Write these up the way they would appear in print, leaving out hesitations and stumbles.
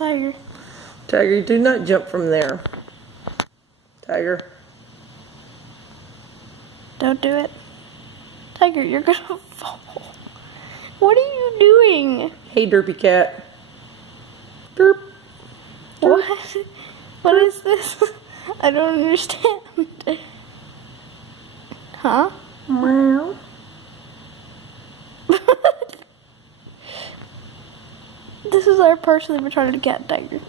Tiger. Tiger, do not jump from there. Tiger. Don't do it. Tiger, you're gonna fall. What are you doing? Hey, derpy cat. Derp. What? What is this? I don't understand. Huh? Meow. This is our partially retarded cat, Tiger.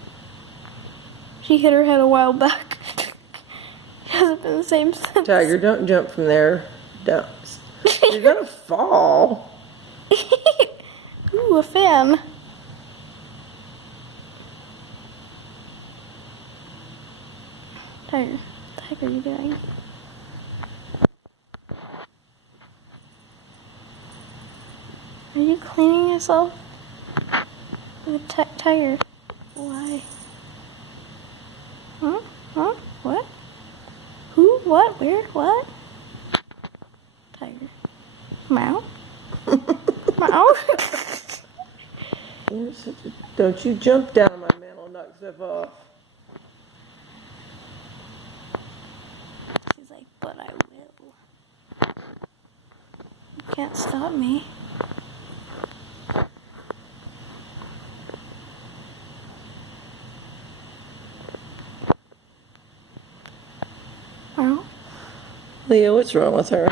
She hit her head a while back. She hasn't been the same since. Tiger, don't jump from there. Don't. You're gonna fall. Ooh, a fan. Tiger, what the heck are you doing? Are you cleaning yourself? With Tiger. Why? Huh? Huh? What? Who? What? Where? What? Tiger. Meow? Meow? You're such a, don't you jump down my mantle and knock stuff off. She's like, but I will. You can't stop me. Meow? Leah, what's wrong with her?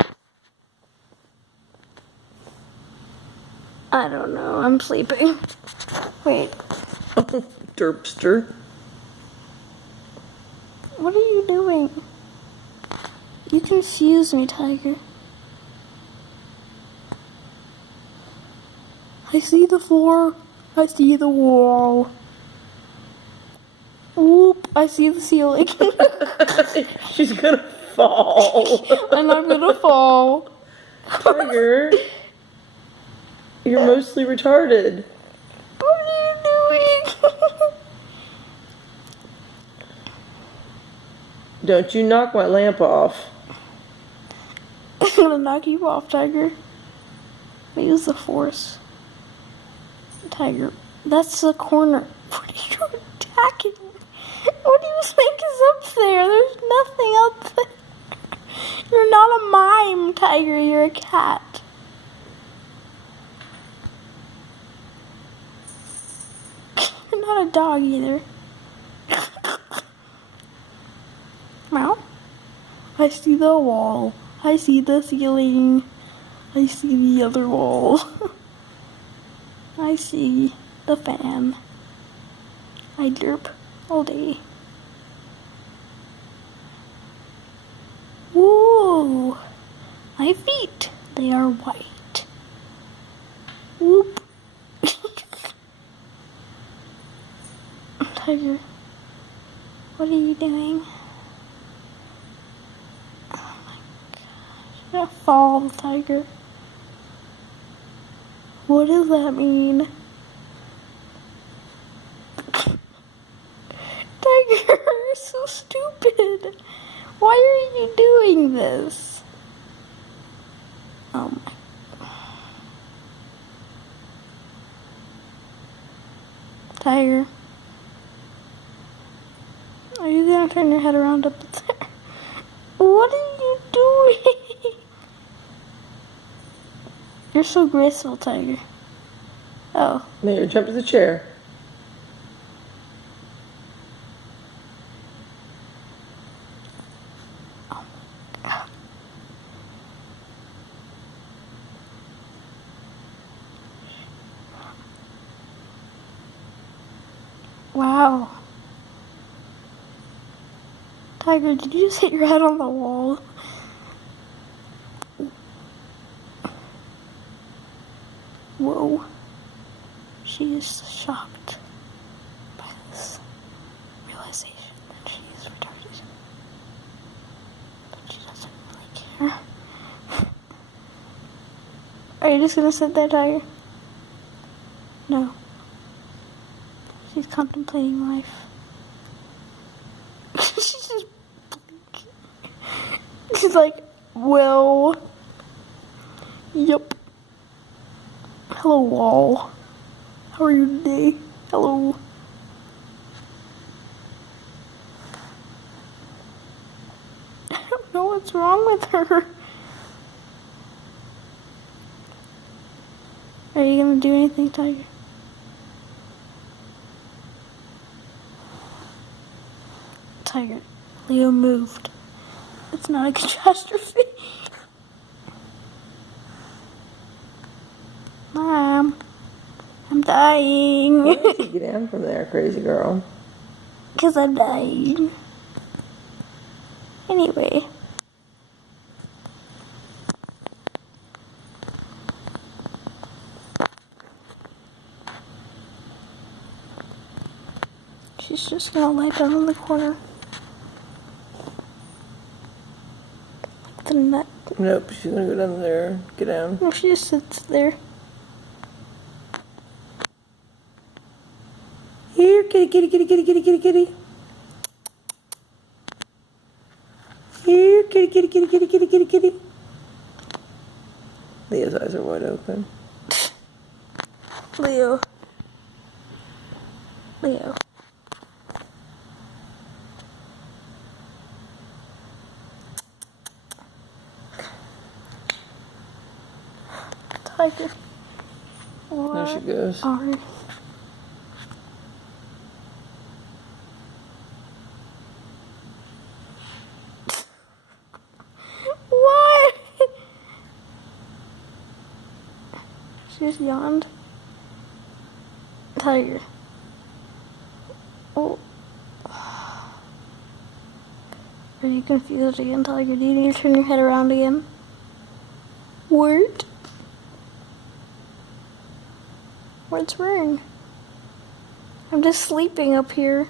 I don't know. I'm sleeping. Wait. Derpster. What are you doing? You confuse me, Tiger. I see the floor. I see the wall. Whoop, I see the ceiling. She's gonna fall. And I'm gonna fall. Tiger, you're mostly retarded. What are you doing? Don't you knock my lamp off. I'm gonna knock you off, Tiger. I use the force. Tiger, that's the corner. What are you attacking? What do you think is up there? There's nothing up there. You're not a mime, Tiger. You're a cat. You're not a dog either. Meow. I see the wall. I see the ceiling. I see the other wall. I see the fan. I derp all day. Whoa! My feet, they are white. Whoop. Tiger, what are you doing? Oh my gosh, you're gonna fall, Tiger. What does that mean? Tiger, you're so stupid. Why are you doing this? Oh my. Tiger. Are you gonna turn your head around up there? What are you doing? You're so graceful, Tiger. Oh. There, jump to the chair. Wow. Tiger, did you just hit your head on the wall? Whoa. She is shocked by this realization that she is retarded. But she doesn't really care. Are you just gonna sit there, Tiger? No. She's contemplating life. She's like, well, yep. Hello, wall. How are you today? Hello. What's wrong with her? Are you gonna do anything, Tiger? Tiger, Leo moved. It's not a catastrophe. Mom, I'm dying. Why did you get down from there, crazy girl? Because I'm dying. Anyway. She's just gonna lie down in the corner. Like the nut. Nope, she's gonna go down there. Get down. No, she just sits there. Here, kitty, kitty, kitty, kitty, kitty, kitty, kitty. Here, kitty, kitty, kitty, kitty, kitty, kitty, kitty. Leah's eyes are wide open. Leo. Leo. Tiger. There she goes. Alright. What? She just yawned. Tiger. Oh. Are you confused again, Tiger? Do you need to turn your head around again? Word? What's wrong? I'm just sleeping up here.